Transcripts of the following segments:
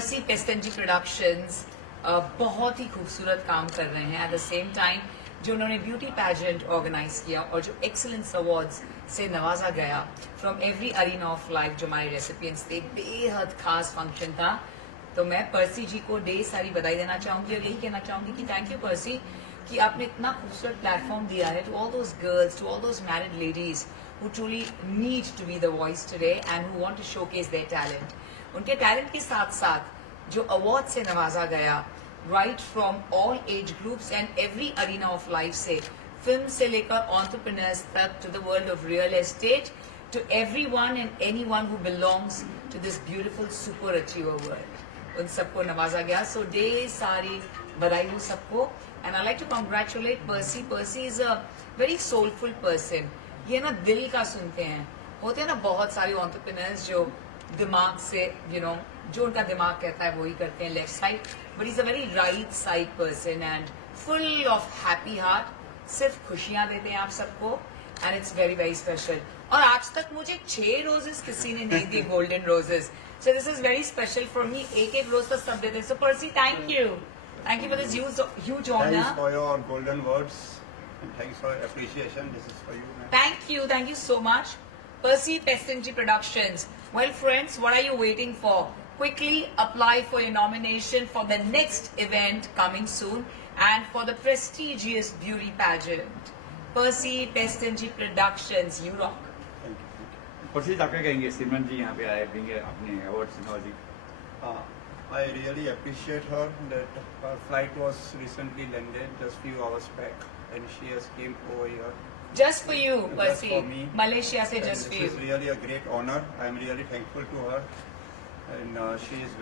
पर्सी पेस्टेंजी productions बहुत ही खूबसूरत काम कर रहे हैं। एट द सेम टाइम जो उन्होंने ब्यूटी पैजेंट ऑर्गेनाइज किया और जो एक्सीलेंस अवार्ड्स से नवाजा गया from every arena of life, जो हमारे रेसिपिएंट्स थे, बेहद खास फंक्शन था। तो मैं पर्सी जी को ढेर सारी बधाई देना चाहूंगी और यही कहना चाहूंगी कि थैंक यू पर्सी कि आपने इतना खूबसूरत प्लेटफॉर्म दिया है to all those girls, to all those married ladies who truly need to be the voice today and who want to showcase their talent. उनके टैलेंट के साथ साथ जो अवार्ड से नवाजा गया, right from all age groups and every arena of life से, film से लेकर entrepreneurs तक, to the world of real estate, to everyone and anyone who belongs to this beautiful super achiever world. उन सबको नवाजा गया। So ढेर सारी बधाई हो सबको। And I like to congratulate Percy. Percy is a very soulful person. ये ना दिल का सुनते हैं। होते हैं ना बहुत सारे एंटरप्रेन्योर्स जो दिमाग से जो उनका दिमाग कहता है वही करते हैं, left side, but is a very right side person and full of happy heart. सिर्फ खुशियां देते हैं आप सबको and it's very very special. और आज तक मुझे 6 रोजेस किसी ने नहीं दी, golden roses. So this is very special for me. एक रोज तो सब देते हैं। So Percy, thank you for this huge honour. Thanks for your golden words. And thanks for appreciation. This is for you, man. Thank you so much. Percy Pestenji Productions. Well, friends, what are you waiting for? Quickly apply for your nomination for the next event coming soon and for the prestigious beauty pageant. Percy Pestenji Productions, you rock. Thank you. पर्सी आप क्या कहेंगे? सिमरन जी यहाँ पे आए देंगे अपने award नवाजी। I really appreciate her that her flight was recently landed just few hours back and she has came over here. Just for you, Just Percy. for me. Malaysia se And just for this is you. really a great honor. I am really thankful to her. And she is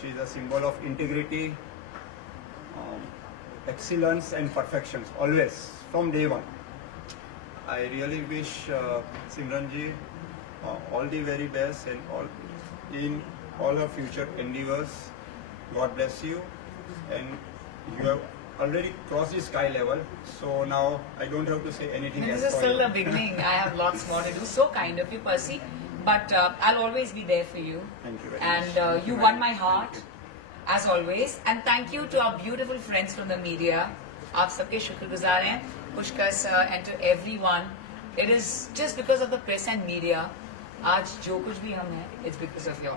she is a symbol of integrity, excellence and perfections, always, from day one. I really wish Simran ji all the very best and in all her future endeavors. God bless you. And you have already crossed the sky level, so now I don't have to say anything else. This is for still you. the beginning. I have lots more to do. So kind of you, Percy. But I'll always be there for you. Thank you very And much. Thank you you won very my much. heart, Thank as always. And thank you to our beautiful friends from the media. आप सबके शुक्रगुजार हैं, Pushkar sir, and to everyone. It is just because of the press and media. आज जो कुछ भी हम हैं, it's because of you.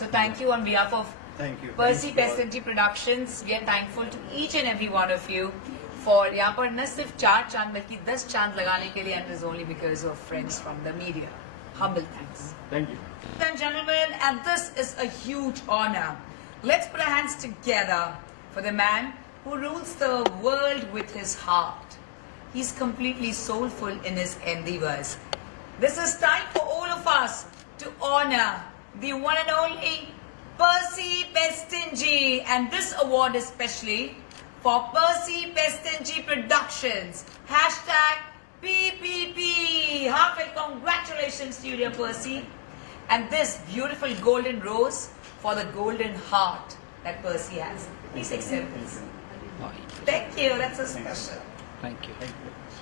So thank you on behalf of Thank you. Percy Thanks for- Pestenji Productions. We are thankful to each and every one of you for यहाँ पर न सिर्फ 4 चांद बल्कि 10 चांद लगाने के लिए, and it is only because of friends from the media. Humble thanks. Thank you. Ladies and gentlemen, and this is a huge honor. Let's put our hands together for the man who rules the world with his heart. He's completely soulful in his endeavors. This is time for all of us to honor the one and only Percy Pestenji, and this award is especially for Percy Pestenji Productions. #PPP. Heartfelt congratulations to you, dear Percy. And this beautiful golden rose for the golden heart that Percy has. Please accept this. Thank you. That's so special. Thank you. Thank you very much.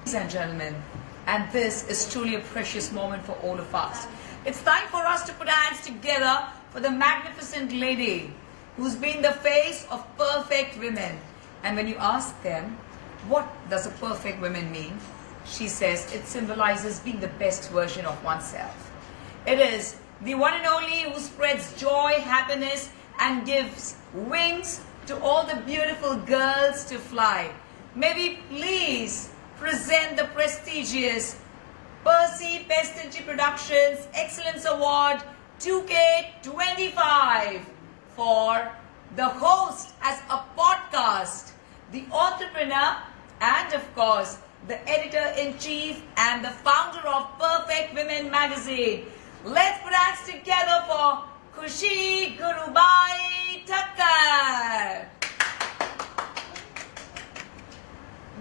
Ladies and gentlemen, and this is truly a precious moment for all of us. It's time for us to put our hands together for the magnificent lady who's been the face of perfect women. And when you ask them, what does a perfect woman mean? She says it symbolizes being the best version of oneself. It is the one and only who spreads joy, happiness, and gives wings to all the beautiful girls to fly. May we please present the prestigious Percy Pestenji Productions Excellence Award 2K25 for the host as a podcast, the entrepreneur, and of course, the editor-in-chief and the founder of Perfect Women magazine. Let's put our hands together for Khushi Gurubai Thakkar.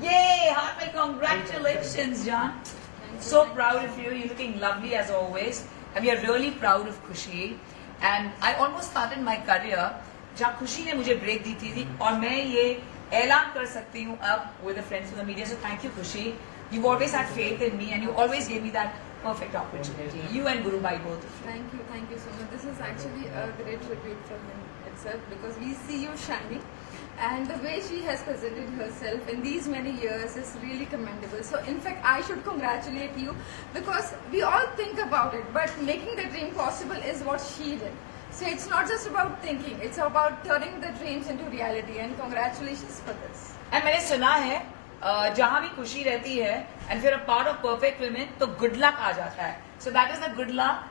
Yay! Heartfelt congratulations, John. So proud of you. You're looking lovely as always. And we are really proud of Khushi. And I almost started my career जहाँ खुशी ने मुझे break the थी और मैं ये ऐलान कर सकती हूँ अब with the friends of the media. So thank you, Khushi, You've always had faith in me, and you always gave me that perfect opportunity. You and Gurubai both. Thank you so much. This is actually a great tribute from him itself, because we see you shining, and the way she has presented herself in these many years is really commendable. So in fact, I should congratulate you, because we all think about it, but making the dream possible is what she did. So it's not just about thinking, it's about turning the dreams into reality, and congratulations for this. And मैंने सुना है जहाँ भी खुशी रहती है and फिर a part of perfect women तो good luck आ जाता है. So that is the good luck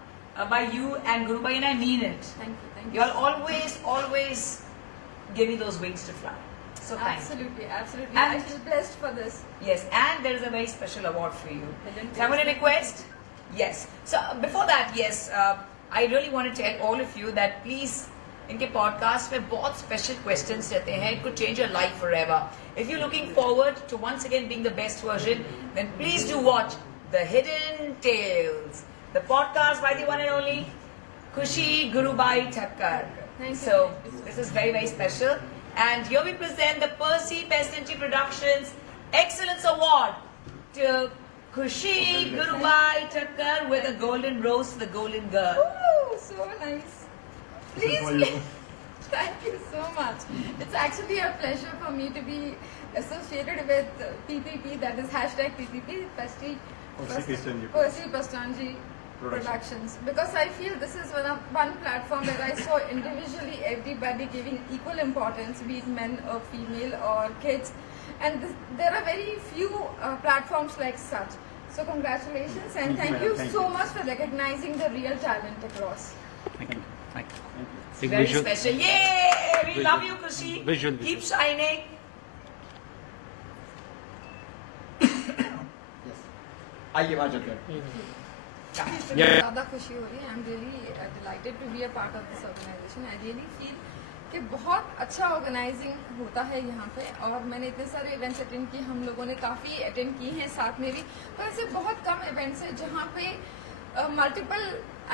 by you and Gurubai, and I mean it. Thank you. You all always give me those wings to fly. So thank you. Absolutely. And- I feel blessed for this. Yes, and there is a very special award for you. Hidden So I'm going to taste. request. Yes. So before that, yes, I really want to tell all of you that please, इनके podcast में बहुत special questions रहते हैं. It could change your life forever. If you're looking forward to once again being the best version, then please do watch The Hidden Tales, the podcast by the one and only Khushi Gurubai Thakkar. Thank you. So this is very, very special. And here we present the Percy Best Entry Productions Excellence Award to Khushi Gurubai Thakkar with a golden rose to the golden girl. Ooh, so nice. This is Please, for you. thank you so much. It's actually a pleasure for me to be associated with PPP, that is hashtag PPP, Percy Pastanji. Percy Pastanji Productions. Because I feel this is one platform where I saw individually everybody giving equal importance, be it men or female or kids. And there are very few platforms like such. So congratulations, and Thank you, thank you madam. Thank so you. much for recognizing the real talent across. Thank you. Thank you. It's very special. Yay! We love you, Khushi. Visual. Keep shining. आइए वहाँ चलते हैं मुझे ज़्यादा खुशी हो रही है. I am really delighted to be a part of this organization. I really feel कि बहुत अच्छा ऑर्गेनाइजिंग होता है यहाँ पे, और मैंने इतने सारे इवेंट्स अटेंड किए, हम लोगों ने काफ़ी अटेंड किए हैं साथ में भी, पर ऐसे बहुत कम इवेंट्स हैं जहाँ पे मल्टीपल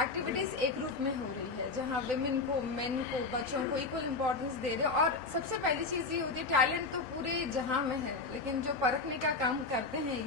एक्टिविटीज़ एक रूप में हो रही है, जहाँ विमेन को, मेन को, बच्चों को इक्वल इम्पोर्टेंस दे रहे हैं. और सबसे पहली चीज़ ये होती है, टैलेंट तो पूरे जहाँ में है, लेकिन जो परखने का काम करते हैं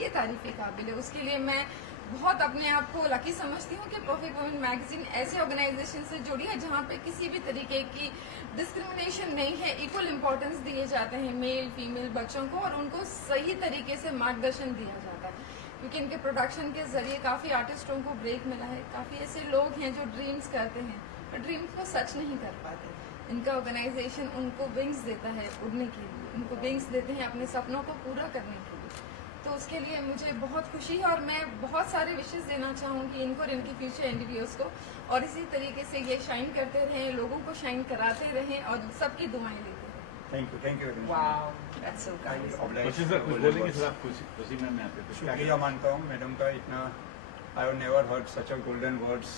ये तारीफ़ काबिल है. उसके लिए मैं बहुत अपने आप को लकी समझती हूँ कि परफेक्ट वुमेन मैगजीन ऐसे ऑर्गेनाइजेशन से जुड़ी है जहाँ पे किसी भी तरीके की डिस्क्रिमिनेशन नहीं है, इक्वल इम्पोर्टेंस दिए जाते हैं मेल फीमेल बच्चों को, और उनको सही तरीके से मार्गदर्शन दिया जाता है. क्योंकि इनके प्रोडक्शन के जरिए काफ़ी आर्टिस्टों को ब्रेक मिला है, काफ़ी ऐसे लोग हैं जो ड्रीम्स करते हैं पर ड्रीम्स को सच नहीं कर पाते. इनका ऑर्गेनाइजेशन उनको विंग्स देता है उड़ने के लिए, उनको विंग्स देते हैं अपने सपनों को पूरा करने के लिए. तो उसके लिए मुझे बहुत खुशी है, और मैं बहुत सारे विशेष देना चाहूँगी इनको और इनकी फ्यूचर एंडिवियर्स को, और इसी तरीके से ये शाइन करते रहें, लोगों को शाइन कराते रहें और सबकी दुआएं लेते रहें. Thank you very much. Wow, that's so I kind. will oblige खुशी for सर कुछ golden बोलेंगे words. सर आप खुशी मैम यहाँ पे कुछ शुक्रिया मानता हूँ मैडम का, इतना I have never heard such a golden words.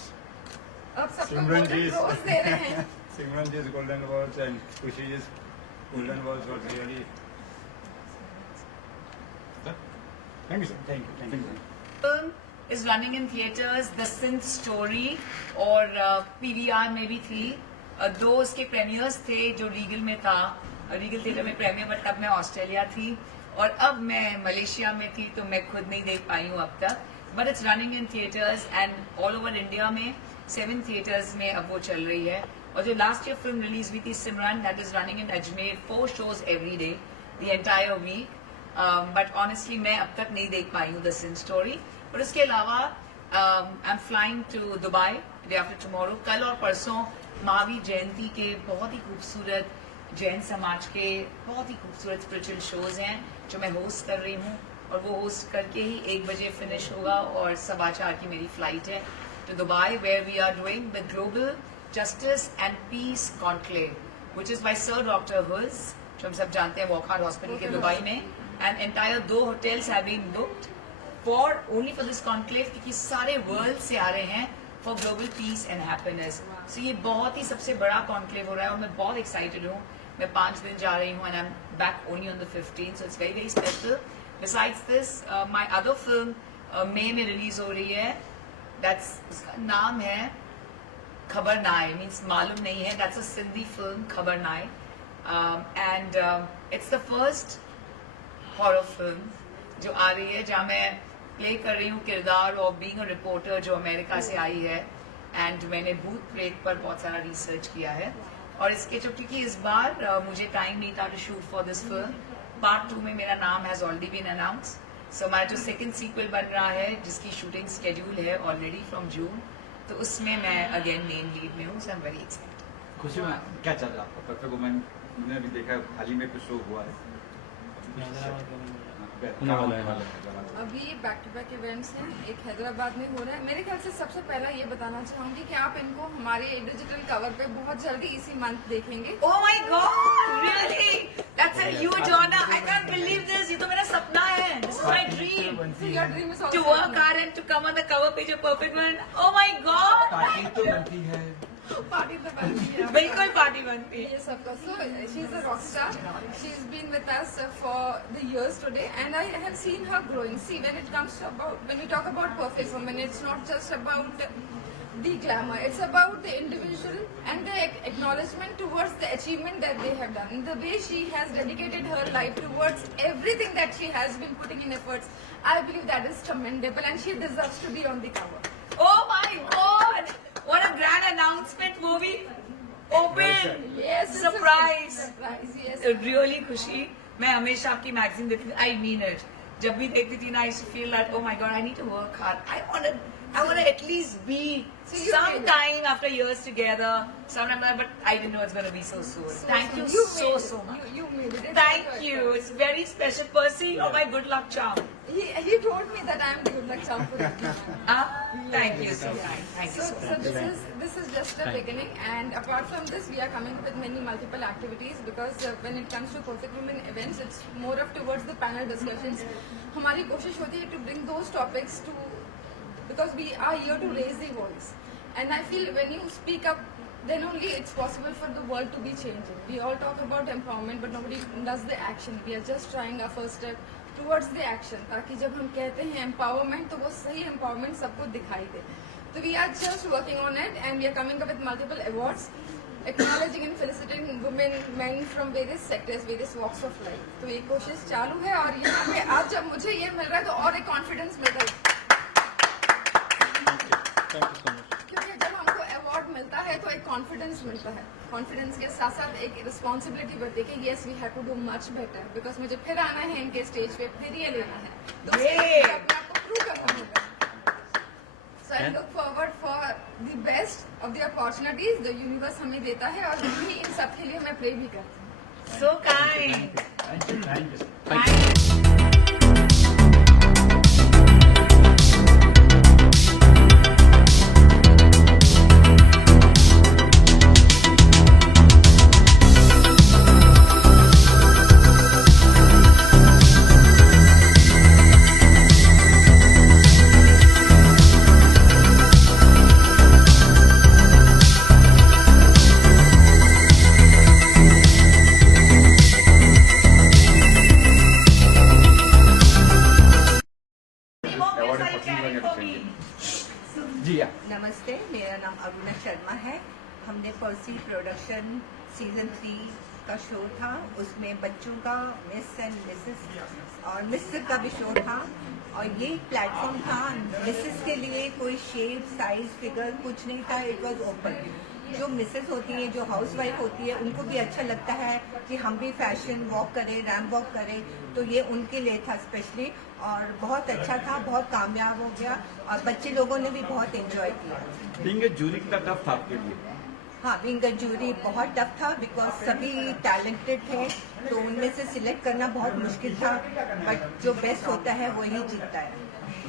अब सबको सिमरन जी golden rose दे रहे हैं. सिमरन जी गोल्डन वर्ड्स एंड खुशी जी golden words was really. Thank you sir Thank you. Film is running in theaters. The Synth Story और PVR में भी थी. दो उसके प्रीमियर्स थे जो रीगल में था, रीगल थिएटर में प्रीमियर, बट तब मैं ऑस्ट्रेलिया थी और अब मैं मलेशिया में थी, तो मैं खुद नहीं देख पाई हूँ अब तक. But it's running in theatres and all over India में 7 थिएटर्स में अब वो चल रही है. और जो लास्ट ईयर फिल्म रिलीज हुई थी Simran, that is running in Ajmer, 4 shows every day the entire week. But honestly मैं अब तक नहीं देख पाई हूँ द सिंथ स्टोरी. पर उसके अलावा I am flying to Dubai day after tomorrow. कल और परसों महावीर जयंती के बहुत ही खूबसूरत जैन समाज के बहुत ही खूबसूरत स्पिरिचुअल शोज हैं जो मैं होस्ट कर रही हूँ, और वो होस्ट करके ही 1 बजे फिनिश होगा और 4:15 की मेरी फ्लाइट है to Dubai, where we are doing the global justice and peace conclave which is by sir doctor हुज, जो हम सब जानते हैं वॉकहार्ट हॉस्पिटल के दुबई में. And entire 2 hotels have been booked for only for this conclave, क्योंकि सारे वर्ल्ड से आ रहे हैं for global peace and happiness. So ये बहुत ही सबसे बड़ा कॉन्क्लेव हो रहा है और मैं बहुत एक्साइटेड हूँ. मैं 5 दिन जा रही हूँ and I am back only on the 15th, so it's very very special. Besides this my other film मई में रिलीज हो रही है, दैट्स उसका नाम है खबर नाय, मीन्स मालूम नहीं है. दैट्स अ सिंधी फिल्म खबर नाय, and it's the first horror film जो आ रही है, जहाँ मैं प्ले कर रही हूँ किरदार ऑफ बीइंग अ रिपोर्टर जो अमेरिका से आई है, एंड मैंने भूत प्रेत पर बहुत सारा रिसर्च किया है। और इसके जो, क्योंकि इस बार मुझे टाइम नहीं था to shoot for this film, part 2 में मेरा नाम has already been announce. So हमारा जो सेकंड सीक्वल बन रहा है, जिसकी शूटिंग स्केड्यूल है ऑलरेडी फ्रॉम जून, तो उसमें मैं अगेन मेन लीड में हूँ। So I am very excited. खुशी में क्या चल रहा है आपका परफेक्ट वुमन? मैंने अभी देखा हाल ही में कुछ शो हुआ है। अभी बैक टू बैक इवेंट्स हैं, एक हैदराबाद में हो रहा है। मेरे ख्याल से सबसे पहला ये बताना चाहूंगी कि आप इनको हमारे डिजिटल कवर पे बहुत जल्दी इसी मंथ देखेंगे। Oh my God! Really? That's a huge honor. I can't believe this. ये तो मेरा सपना है. This is my dream. So your dream is also To work hard and to come on the cover page of Perfect One. Oh my God! Party तो बनती है। Party तो बनती है। बिल्कुल पार्टी बनती है। ये सबका। So she is a rock star. She's been with us for the years today, and I have seen her growing. See, when it comes to when we talk about Perfect Woman, it's not just about the glamour. It's about the individual and the acknowledgement towards the achievement that they have done. The way she has dedicated her life towards everything that she has been putting in efforts, I believe that is commendable, and she deserves to be on the cover. Oh my God! What a grand announcement, movie. Open. Yes, it's a Surprise. surprise. Yes. Really खुशी। मैं हमेशा आपकी magazine देखती थी। I mean it. जब भी देखती थी ना, I used to feel that, oh my God, I need to work hard. I want to at least be So you some made it. time after years together. Sometime, but I didn't know it's going to be so soon. Thank you made so it. much. You made it. It's Thank not you. your It's very special. Percy, you're my good luck charm. He told me that I am the good luck charm for everyone. Thank you so kind. Thank you So, so much. this is just the beginning, and apart from this, we are coming with many multiple activities, because when it comes to Perfect Women events, it's more of towards the panel discussions. हमारी कोशिश होती है to bring those topics to, because we are here to raise the voice, and I feel when you speak up, then only it's possible for the world to be changing. We all talk about empowerment, but nobody does the action. We are just trying our first step towards the action, ताकि जब हम कहते हैं empowerment, तो वो सही empowerment सबको दिखाई दे. So we are just working on it, and we are coming up with multiple awards, acknowledging and felicitating women, men from various sectors, various walks of life. तो ये कोशिश चालू है, और यहाँ पे आज जब मुझे ये मिल रहा है तो और एक कॉन्फिडेंस मिल रहा है, क्योंकि जब हमको अवार्ड मिलता है तो एक कॉन्फिडेंस मिलता है। कॉन्फिडेंस के साथ साथ एक रिस्पॉन्सिबिलिटी बढ़ती है कि yes we have to do much better, because मुझे फिर आना है इनके स्टेज पे, फिर ये लेना है, तो उसके लिए अपने आप को प्रूव करना होगा। So I look forward for the best of the opportunities the universe हमें देता है, और हम ही इन सब के लिए मैं प्रे भी करती हूँ। So kind. Thank you, thank you. Thank you. Award में पसंद करने को चाहिए। जी या नमस्ते, मेरा नाम अरुणा शर्मा है। हमने पर्सी प्रोडक्शन सीजन 3 का शो था, उसमें बच्चों का मिस एंड मिसेस और मिस्टर का भी शो था, और ये प्लेटफॉर्म था मिसेस के लिए। कोई शेप, साइज, फिगर कुछ नहीं था, इट वाज ओपन। जो मिसेस होती हैं, जो हाउसवाइफ होती है, उनको भी अच्छा लगता है कि हम भी फैशन वॉक करें, रैम्प वॉक करें, तो ये उनके लिए था स्पेशली, और बहुत अच्छा था, बहुत कामयाब हो गया, और बच्चे लोगों ने भी बहुत एंजॉय किया। बीइंग ए जूरी कितना टफ था आपके लिए? हाँ, बीइंग अ जूरी बहुत टफ था, बिकॉज सभी टैलेंटेड थे, तो उनमें से सिलेक्ट करना बहुत मुश्किल था, बट जो बेस्ट होता है वही जीतता है।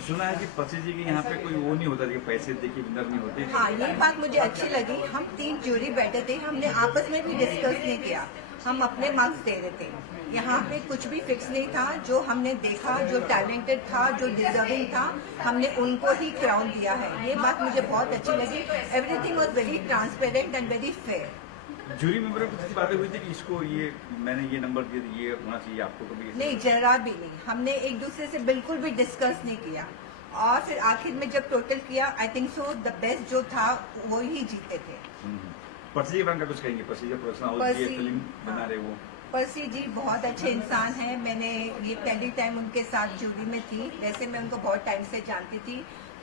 सुना है कि पर्सी जी के यहाँ पे कोई वो नहीं होता कि पैसे दे के विनर नहीं होते। हाँ, ये बात मुझे अच्छी लगी। हम 3 जूरी बैठे थे, हमने आपस में भी डिस्कस नहीं किया, हम अपने मार्क्स दे रहे थे। यहाँ पे कुछ भी फिक्स नहीं था, जो हमने देखा, जो टैलेंटेड था, जो डिजर्विंग था, हमने उनको ही क्राउन दिया है। ये बात मुझे बहुत अच्छी लगी। Everything was very transparent and very fair. Jury member में कुछ बातें हुई थी कि इसको ये मैंने ये नंबर दिए, ये होना चाहिए आपको, कभी नहीं, जरा भी नहीं। हमने एक दूसरे से बिल्कुल भी डिस्कस नहीं किया, और फिर आखिर में जब टोटल किया, I think so the best जो था वो ही जीते थे। पर्सी जी का कुछ कहेंगे? पर्सी जी प्रोफेशनल हाउस, ये फिल्म बना रहे वो पर्सी जी बहुत अच्छे इंसान हैं। मैंने ये पहली टाइम उनके साथ जूरी में थी। वैसे मैं उनको बहुत टाइम से जानती थी।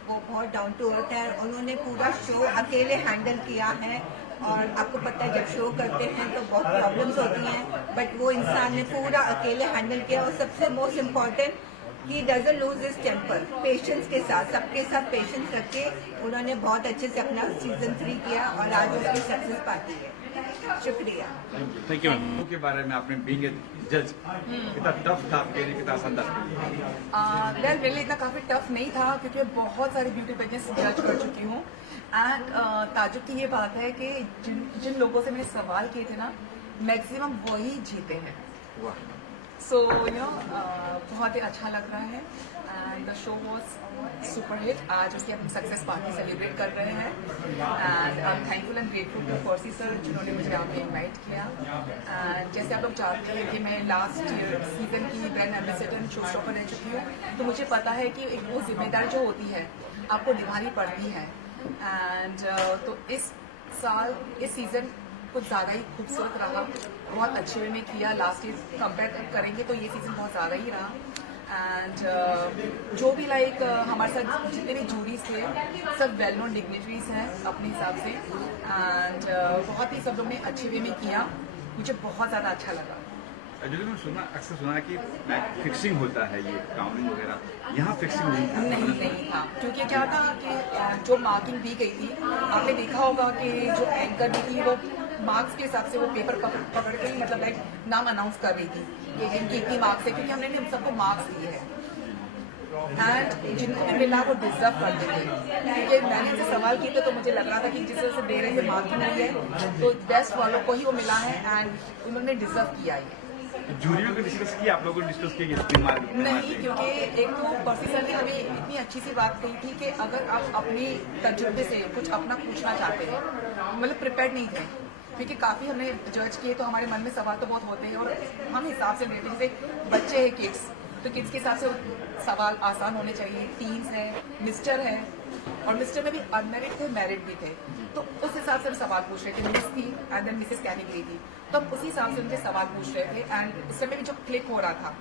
वो बहुत डाउन टू अर्थ है। उन्होंने पूरा शो अकेले हैंडल किया है और आपको पता है जब शो करते हैं तो बहुत प्रॉब्लम्स होती हैं, बट वो इंसान ने पूरा अकेले हैंडल किया। और सबसे most important, he doesn't lose his temper. Patience के साथ, सबके साथ पेशेंस रख के उन्होंने बहुत अच्छे से अपना सीजन 3 किया और आज उसकी सक्सेस पाती है। शुक्रिया। Thank you ma'am. के बारे में आपने बीइंग ए जज कितना टफ था आपके लिए, कितना आसान था? वेल मेरे लिए इतना काफ़ी टफ नहीं था क्योंकि मैं बहुत सारे ब्यूटी पेजेस जज कर चुकी हूँ। एंड ताजुब की ये बात है कि जिन लोगों से मैंने सवाल किए थे ना, मैक्सिमम वही जीते हैं। सो बहुत ही अच्छा लग रहा है and the show was super hit. आज उसकी अपनी सक्सेस पार्टी सेलिब्रेट कर रहे हैं and I am thankful and grateful to Percy sir जिन्होंने मुझे यहाँ पे इन्वाइट किया। एंड जैसे आप लोग जानते हैं कि मैं लास्ट ईयर सीजन की ब्रांड एम्बेसडर शो स्टॉपर रह चुकी हूँ, तो मुझे पता है कि एक वो जिम्मेदारी जो होती है आपको निभानी पड़ती है। एंड तो इस साल इस सीजन कुछ ज़्यादा ही खूबसूरत रहा, बहुत अच्छे वे में किया। लास्ट ईयर कंपेयर करेंगे तो ये सीज़न बहुत ज़्यादा ही रहा। एंड जो भी लाइक हमारे साथ जितने भी जूरीज थे सब वेल नोन डिग्निटरीज हैं अपने हिसाब से। एंड बहुत ही सब लोग ने अच्छे वे में किया, मुझे बहुत ज़्यादा अच्छा लगा। जो मैंने अक्सर सुना कि फिक्सिंग होता है, ये काउंटिंग वगैरह, यहाँ फिक्सिंग नहीं था क्योंकि क्या था कि जो मार्किंग दी गई थी, आपने देखा होगा कि जो एंकर दी थी वो मार्क्स के हिसाब से वो पेपर पकड़ के ही मतलब लाइक नाम अनाउंस कर रही थी कि इनकी इतनी मार्क्स है, क्योंकि हमने सबको मार्क्स दिए हैं एंड जिनको भी मिला वो डिजर्व करते थे। क्योंकि मैंने इनसे सवाल किए थे तो मुझे लग रहा था कि जिस तरह से दे रहे थे मार्किंग हुई है तो बेस्ट वालों को ही वो मिला है एंड उन्होंने डिजर्व किया है। जूरी में डिस्कस किया, आप लोगों ने डिस्कस किया कि मार्क नहीं, क्योंकि एक तो पर्सी सर ने हमें इतनी अच्छी सी बात कही थी कि अगर आप अपने तजुर्बे से कुछ अपना पूछना चाहते हैं, मतलब प्रिपेयर नहीं थे, क्योंकि काफ़ी हमने जज किए तो हमारे मन में सवाल तो बहुत होते हैं और हम हिसाब से लेते हैं। जैसे बच्चे हैं किड्स, तो किड्स के हिसाब से सवाल आसान होने चाहिए। टीन्स है, मिस्टर है, और मिस्टर में भी अनमेरिड थे, मैरिड भी थे, तो उस हिसाब से हम सवाल पूछ रहे थे। मिस थी एंड देन मिसेस कैटेगरी थी, तो हम उसी हिसाब से उनके सवाल पूछ रहे थे। एंड उस समय भी जो क्लिक हो रहा था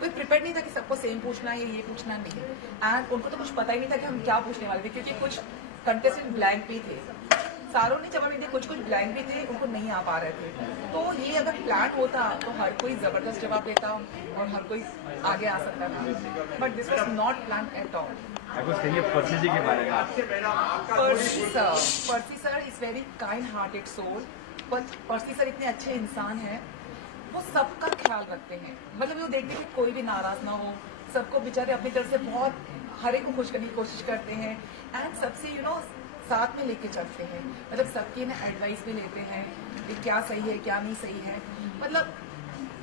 कोई प्रिपेयर नहीं था कि सबको सेम पूछना है, ये पूछना नहीं। एंड उनको तो कुछ पता ही नहीं था कि हम क्या पूछने वाले थे, क्योंकि कुछ कंटेस्टेंट ब्लैंक भी थे, सारों ने जवाब दिए, कुछ ब्लैंक भी थे, उनको नहीं आ पा रहे थे। तो ये अगर प्लान होता तो हर कोई जबरदस्त जवाब देता और हर कोई आगे आ सकता था, but this was not plan at all. Percy ji के बारे में, Percy sir is very kind hearted soul, but Percy sir इतने अच्छे इंसान हैं, वो सबका ख्याल रखते हैं। मतलब वो देखते हैं कि कोई भी नाराज ना हो, सबको बेचारे अपनी तरफ से बहुत हर एक को खुश करने की कोशिश करते हैं एंड सबसे साथ में लेके चलते हैं। मतलब सबकी ना एडवाइस भी लेते हैं कि क्या सही है क्या नहीं सही है, मतलब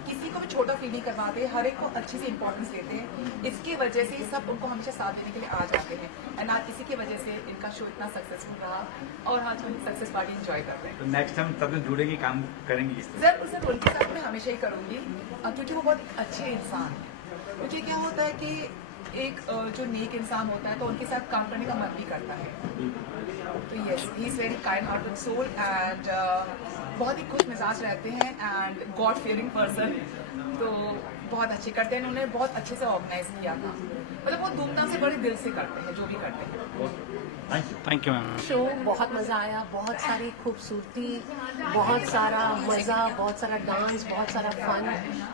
किसी को भी छोटा फील नहीं करवाते, हर एक को अच्छी सी इंपॉर्टेंस देते हैं। इसकी वजह से सब उनको हमेशा साथ देने के लिए आ जाते हैं एंड आज इसी की वजह से इनका शो इतना सक्सेसफुल रहा और आज हम सक्सेस पार्टी एंजॉय कर रहे हैं। तो नेक्स्ट टाइम तब जुड़ेगी, काम करेंगी सर उनके साथ मैं हमेशा ही करूँगी क्योंकि वो बहुत अच्छे इंसान हैं। क्योंकि क्या होता है कि एक जो नेक इंसान होता है तो उनके साथ काम करने का मन भी करता है। तो yes, he is very kind hearted soul and बहुत ही खुश मिजाज रहते हैं एंड गॉड फियरिंग पर्सन, तो बहुत अच्छे करते हैं। उन्होंने बहुत अच्छे से ऑर्गेनाइज किया था, मतलब वो धूमधाम से बड़े दिल से करते हैं जो भी करते हैं। Thank you ma'am. शो बहुत मज़ा आया, बहुत सारी खूबसूरती, बहुत सारा मज़ा, बहुत सारा डांस, बहुत सारा फन,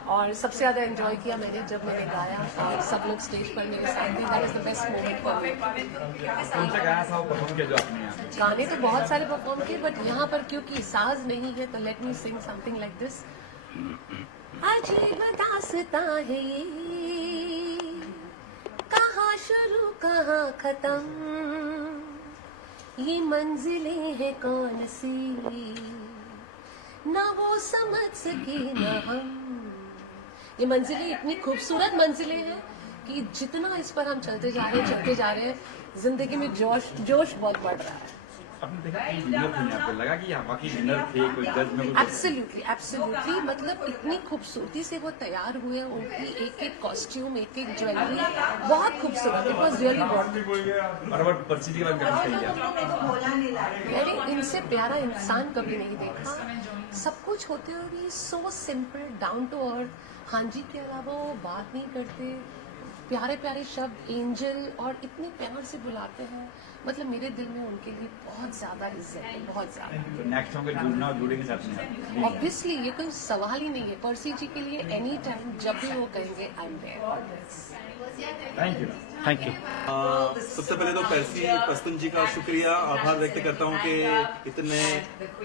और सबसे ज़्यादा एंजॉय किया मैंने जब मैंने गाया और सब लोग स्टेज पर मेरे साथ थे। That is the best moment for me. कौन सा गाना था वो परफॉर्म किया जो आपने यहाँ? गाने तो बहुत सारे परफॉर्म किए, बट यहाँ पर क्योंकि साज नहीं है तो let me Singh something like this. अजीब दास्तां है ये, कहाँ शुरू कहाँ खत्म, ये मंजिलें हैं कौन सी, ना वो समझ सके ना हम। ये मंजिलें इतनी खूबसूरत मंजिलें हैं कि जितना इस पर हम चलते जा रहे हैं जिंदगी में जोश बहुत बढ़ रहा है। आपने देखा कि विनर थे यहाँ पे, लगा कि यहाँ बाकी विनर थे, कोई जज में कोई एब्सोल्युटली मतलब इतनी खूबसूरती से वो तैयार हुए, उनकी एक एक कॉस्ट्यूम, एक एक ज्वेलरी बहुत खूबसूरत, इट वॉज रियली और अबाउट पर्ची के बारे में क्या? मैंने इनसे प्यारा इंसान कभी नहीं देखा, सब कुछ होते हुए भी so simple, down to earth. हाँ जी के अलावा वो बात नहीं करते, प्यारे प्यारे शब्द एंजल, और इतने प्यार से बुलाते हैं, मतलब मेरे दिल में उनके लिए बहुत ज्यादा इज्जत है, बहुत ज्यादा। तो नेक्स्ट टाइम जुड़ना और जुड़े के साथ में ऑब्वियसली ये कोई सवाल ही नहीं है, पर्सी जी के लिए एनी टाइम जब भी वो कहेंगे I am there. Thank you. Thank you. सबसे पहले तो पर्सी पस्तून जी का शुक्रिया, आभार व्यक्त करता हूँ कि इतने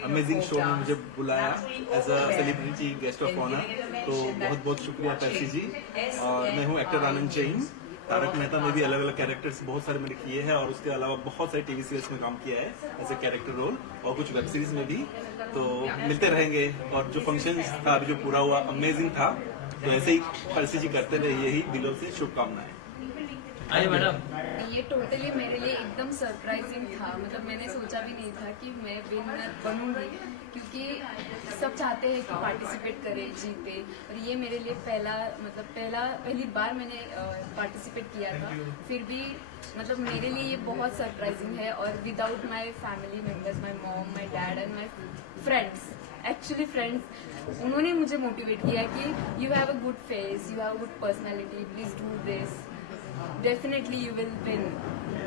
अमेजिंग शो में मुझे बुलाया as a celebrity guest of honour, तो बहुत बहुत शुक्रिया पर्सी जी। और मैं हूँ एक्टर आनंद जैन, तारक मेहता में भी अलग अलग कैरेक्टर्स बहुत सारे मैंने किए हैं, और उसके अलावा बहुत सारे टीवी सीरियल्स में काम किया है एज ए कैरेक्टर रोल, और कुछ वेब सीरीज में भी। तो मिलते रहेंगे, और जो फंक्शन था अभी जो पूरा हुआ अमेजिंग था, तो ऐसे ही पर्सी जी करते रहे, यही दिलों से शुभकामनाएं। आइए मैडम। ये टोटली मेरे लिए एकदम सरप्राइजिंग था, मतलब मैंने सोचा भी नहीं था कि मैं विनर बनूंगी, क्योंकि सब चाहते हैं कि पार्टिसिपेट करे, जीते, और ये मेरे लिए पहली बार मैंने पार्टिसिपेट किया था। फिर भी मतलब मेरे लिए ये बहुत सरप्राइजिंग है, और without my family members, my mom, my dad and my friends, actually friends, उन्होंने मुझे मोटिवेट किया कि you have a good face, you have a good personality, please do this, definitely you will win.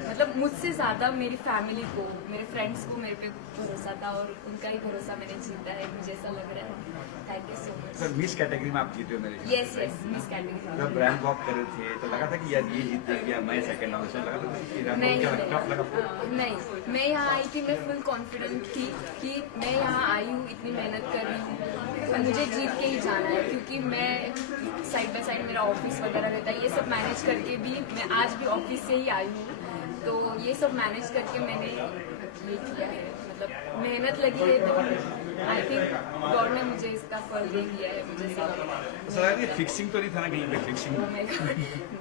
मतलब मुझसे ज्यादा मेरी family को, मेरे फ्रेंड्स को मेरे पे भरोसा था, और उनका ही भरोसा मैंने जीता है, मुझे ऐसा लग रहा है। Thank you so much. Sir miss category में आप जीते हो मेरे ख्याल से। Yes miss category. जब रैंक वॉक कर रहे थे तो लगा था कि यार ये जीत गया, मैं सेकंड आऊँ, लगा था कि रैंक वॉक क्या टफ लगा? नहीं, मैं यहाँ आई थी, मैं फुल कॉन्फिडेंट थी कि मैं यहाँ आई हूँ, इतनी मेहनत कर रही हूँ, तो मुझे जीत के ही जाना है, क्योंकि मैं साइड बाय साइड मेरा ऑफिस वगैरह रहता है, ये सब मैनेज करके भी मैं आज भी ऑफिस से ही आई हूँ, तो ये सब मैनेज करके मैंने ये किया है, मतलब मेहनत लगी है, तो आई थिंक गॉड ने मुझे इसका फल दे दिया है, मुझे ऐसा लग रहा है। सर ये फिक्सिंग तो नहीं था ना कहीं पे? फिक्सिंग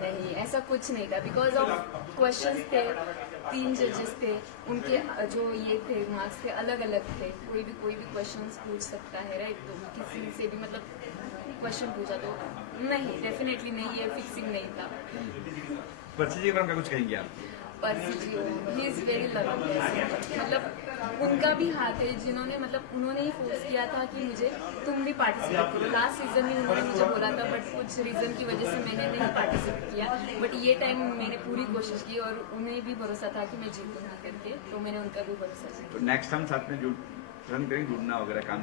नहीं, ऐसा कुछ नहीं था, बिकॉज ऑफ क्वेश्चंस थे, 3 जजेस थे, उनके जो ये थे मार्क्स थे अलग अलग थे, कोई भी क्वेश्चंस पूछ सकता है, राइट? तो किसी से भी मतलब क्वेश्चन पूछा, तो नहीं, डेफिनेटली नहीं, ये फिक्सिंग नहीं था। पर्ची जी का कुछ कहेंगे आप? पर्सी जी ही इज वेरी लविंग, मतलब उनका भी हाथ है, जिन्होंने मतलब उन्होंने ही फोर्स किया था कि मुझे तुम भी पार्टिसिपेट करो। लास्ट सीजन में उन्होंने मुझे बोला था, बट कुछ रीजन की वजह से मैंने नहीं पार्टिसिपेट किया, बट ये टाइम मैंने पूरी कोशिश की, और उन्हें भी भरोसा था कि मैं जीतूंगी करके, तो मैंने उनका भी भरोसा किया। तो नेक्स्ट टाइम साथ में जुड़ना वगैरह काम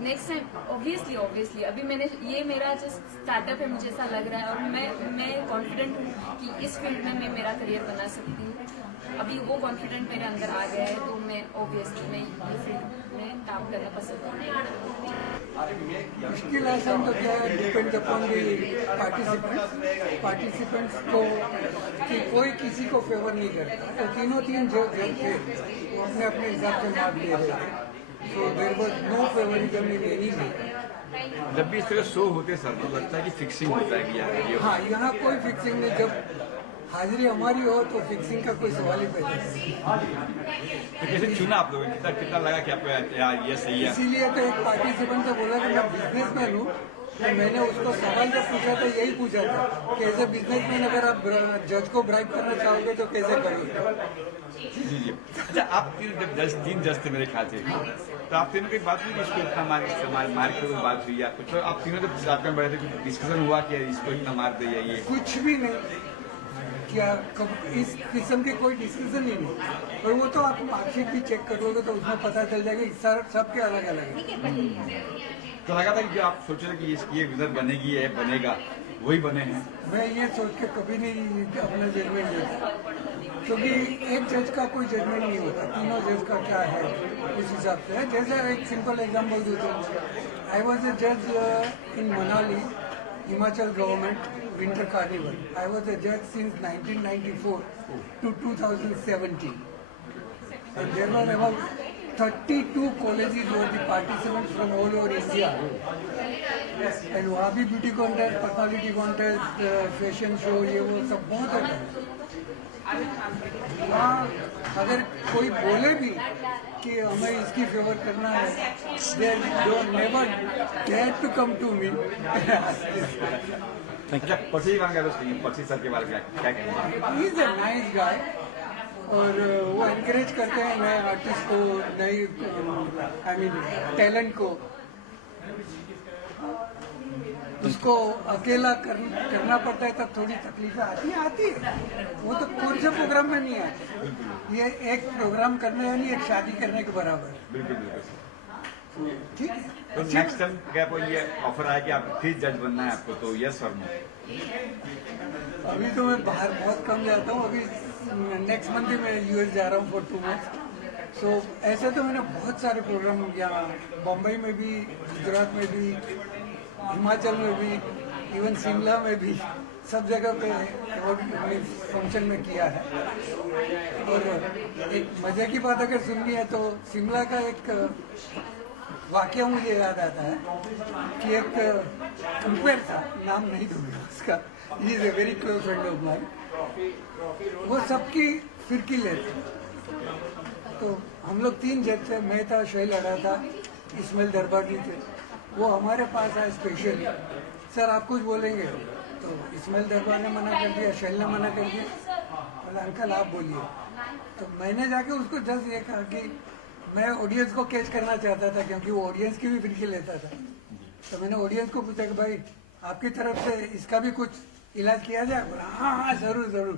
नेक्स्ट टाइम ऑब्वियसली अभी मैंने ये मेरा जो स्टार्टअप है, मुझे ऐसा लग रहा है, और मैं कॉन्फिडेंट हूँ कि इस फील्ड में मैं मेरा करियर बना सकती हूँ। अभी वो कॉन्फिडेंट मेरे अंदर आ गया है, तो मैं ऑब्वियसली मैं ये फील्ड में काम करना पसंद करूँगी। मुश्किल आसान तो क्या है, डिपेंड अपॉन दी पार्टिसिपेंट्स को, कि कोई किसी को फेवर नहीं करता, तो तीन जो थे वो अपने अपने हिसाब से मार्क दे रहे थे, so there was no favoritism in any way. जब भी इस तरह शो होते सर तो लगता है कि फिक्सिंग होता है कि यार ये हाँ, यहाँ कोई फिक्सिंग नहीं, जब हाजिरी हमारी हो तो फिक्सिंग का कोई सवाल ही पैदा नहीं। तो कैसे चुना आप लोगों ने? कितना लगा कि आपको यार ये सही है? इसीलिए तो एक पार्टिसिपेंट ने बोला कि मैं बिजनेसमैन हूँ, तो मैंने उसको सवाल जब पूछा था यही पूछा था कि एज ए बिजनेसमैन अगर आप जज को ब्राइब करना चाहोगे तो कैसे करोगे? जी। अच्छा, आप तीन जज थे मेरे ख्याल से, तो आप तीनों की बात हुई कि इसको इतना मार के बात हुई या कुछ? तो आप तीनों जब साथ में बैठे थे, कुछ डिस्कशन हुआ कि इसको इतना मार दे या ये? कुछ भी नहीं, क्या इस किस्म की कोई डिस्कशन ही नहीं, और वो तो आप मार्कशीट भी चेक करोगे तो उसमें पता चल जाएगा, सबके अलग अलग है। तो लगा था कि जो आप सोच रहे कि ये विनर बनेगी या बनेगा, वही बने हैं? मैं ये सोच के कभी नहीं अपना जजमेंट देता, क्योंकि एक जज का कोई जजमेंट नहीं होता, तीनों जज का क्या है उस हिसाब से है। जैसे एक सिंपल एग्जाम्पल दूँ तो आई वॉज ए जज in Manali, Himachal government winter carnival. I was a जज since 1994 to 2017, and there were about 32 colleges were the participants from all over India, and वहाँ भी beauty contest, personality contest, fashion show, ये वो सब बहुत होता है। हाँ, अगर कोई बोले भी कि हमें इसकी फेवर करना है, they don't never dare to come to me. अच्छा, पर्सी पर्सी सर के बारे में क्या कहेंगे? He is a nice guy और वो एनकरेज करते हैं नए आर्टिस्ट को, नई आई मीन टैलेंट को। उसको अकेला करना पड़ता है तब थोड़ी तकलीफें आती है। वो तो कौन से प्रोग्राम में नहीं आती। ये एक प्रोग्राम करने यानी एक शादी करने के बराबर। बिल्कुल बिल्कुल। ठीक है। तो नेक्स्ट टाइम क्या कोई ये ऑफर आया कि आप फिर जज बनना है आपको, तो यस और नो? अभी तो मैं बाहर बहुत कम जाता हूँ। अभी नेक्स्ट मंथ मैं यूएस जा रहा हूँ फॉर 2 months। सो ऐसे तो मैंने बहुत सारे प्रोग्राम यहाँ बम्बई में भी, गुजरात में भी, हिमाचल में भी, इवन शिमला में भी, सब जगह पे फंक्शन में किया है। और एक मजे की बात अगर सुननी है तो शिमला का एक वाकया मुझे याद आता है कि एक कंपेयर था, नाम नहीं दूंगा उसका, he is a very close friend of mine. वो सबकी फिरकी लेते, तो हम लोग 3 जज थे, मैं था, शैल अड़ा था, इस्माइल दरबारी थे। वो हमारे पास आए स्पेशली, सर आप कुछ बोलेंगे? तो इस्माइल दरबार ने मना कर दिया, शैल ने मना कर दिया, बोला अंकल आप बोलिए। तो मैंने जाके उसको जस्ट ये कहा कि मैं ऑडियंस को कैच करना चाहता था, क्योंकि वो ऑडियंस की भी फिरकी लेता था। तो मैंने ऑडियंस को पूछा कि भाई आपकी तरफ से इसका भी कुछ इलाज किया जाए? बोला हाँ हाँ जरूर जरूर।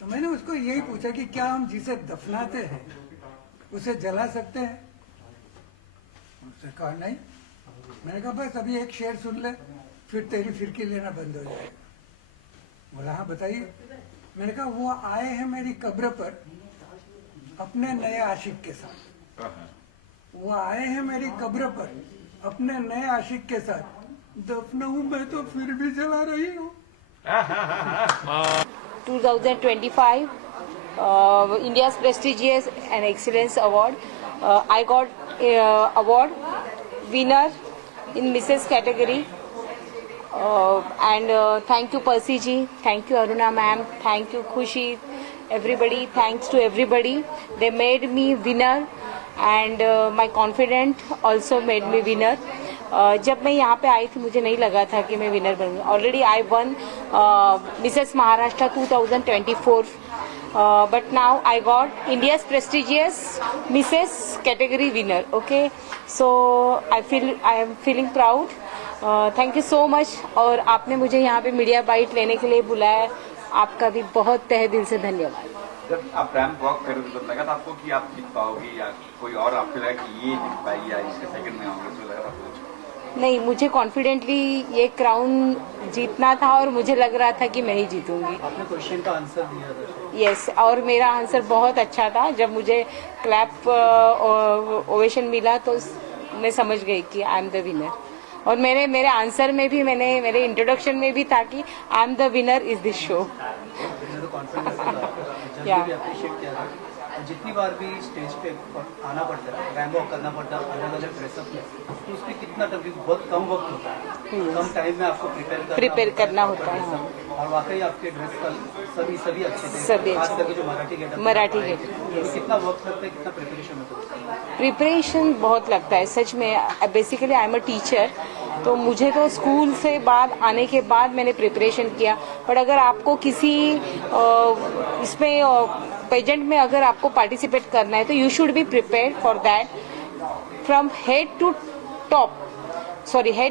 तो मैंने उसको यही पूछा कि क्या हम जिसे दफनाते हैं उसे जला सकते हैं? उसने कहा नहीं। मैंने कहा बस अभी एक शेर सुन ले, फिर तेरी फिरकी लेना बंद हो जाएगा। बोला हाँ बताइए। मैंने कहा वो आए हैं मेरी कब्र पर अपने नए आशिक के साथ। वो आए हैं मेरी कब्र पर अपने नए आशिक के साथ, दफना हूँ मैं तो फिर भी जला रही हूँ। 2025 India's prestigious and excellence award. I got award winner in Mrs. category. And thank you Percy ji, thank you Aruna ma'am, thank you Khushi, everybody, thanks to everybody. They made me winner and my confidence also made me winner. जब मैं यहाँ पे आई थी मुझे नहीं लगा था कि मैं विनर बनूंगी. Already I won Mrs Maharashtra 2024 but now I got India's prestigious Mrs. category winner. Okay, so I am feeling proud. Thank you so much. और आपने मुझे यहाँ पे मीडिया बाइट लेने के लिए बुलाया, आपका भी बहुत तहे दिल से धन्यवाद. जब आप रैंप वॉक कर रहे थे तो लगा था आपको कि आप जीत पाओगी या कोई और आपको लगा कि ये जीत पाएगी या इसके सेकंड में होंगे, तो लगा था आपको? नहीं, मुझे कॉन्फिडेंटली ये क्राउन जीतना था और मुझे लग रहा था कि मैं ही जीतूंगी. आपने क्वेश्चन का आंसर दिया था. यस, और मेरा आंसर बहुत अच्छा था. जब मुझे क्लैप ओवेशन मिला तो मैं समझ गई कि आई एम द विनर. और मेरे आंसर में भी मेरे इंट्रोडक्शन में भी था कि I am the winner is this show. जितनी बार भी स्टेज पे आना पड़ता है, रैंप वॉक करना पड़ता है अलग अलग ड्रेसअप में, तो उसमें कितना बहुत कम वक्त होता है, कम टाइम में आपको प्रिपेयर करना होता है. और वाकई आपके ड्रेस का सभी अच्छे थे, खास करके जो मराठी गेटअप. कितना वक्त लगता है, कितना प्रिपरेशन होता है? प्रिपरेशन बहुत लगता है सच में. Basically I am a teacher, तो मुझे तो स्कूल से बाद आने के बाद मैंने प्रिपरेशन किया. बट अगर आपको किसी इसमें पेजेंट में अगर आपको पार्टिसिपेट करना है तो you should be prepared for that from head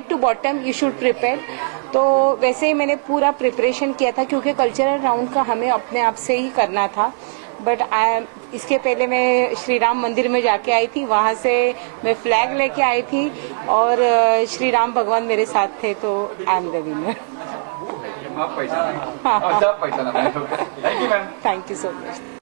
to bottom. You should prepare. तो वैसे ही मैंने पूरा प्रिपरेशन किया था क्योंकि कल्चरल राउंड का हमें अपने आप से ही करना था. बट इसके पहले मैं श्री राम मंदिर में जाके आई थी, वहाँ से मैं फ्लैग लेके आई थी और श्री राम भगवान मेरे साथ थे, तो आई एम द विनर. आप पैसा thank you ma'am. Thank you so much.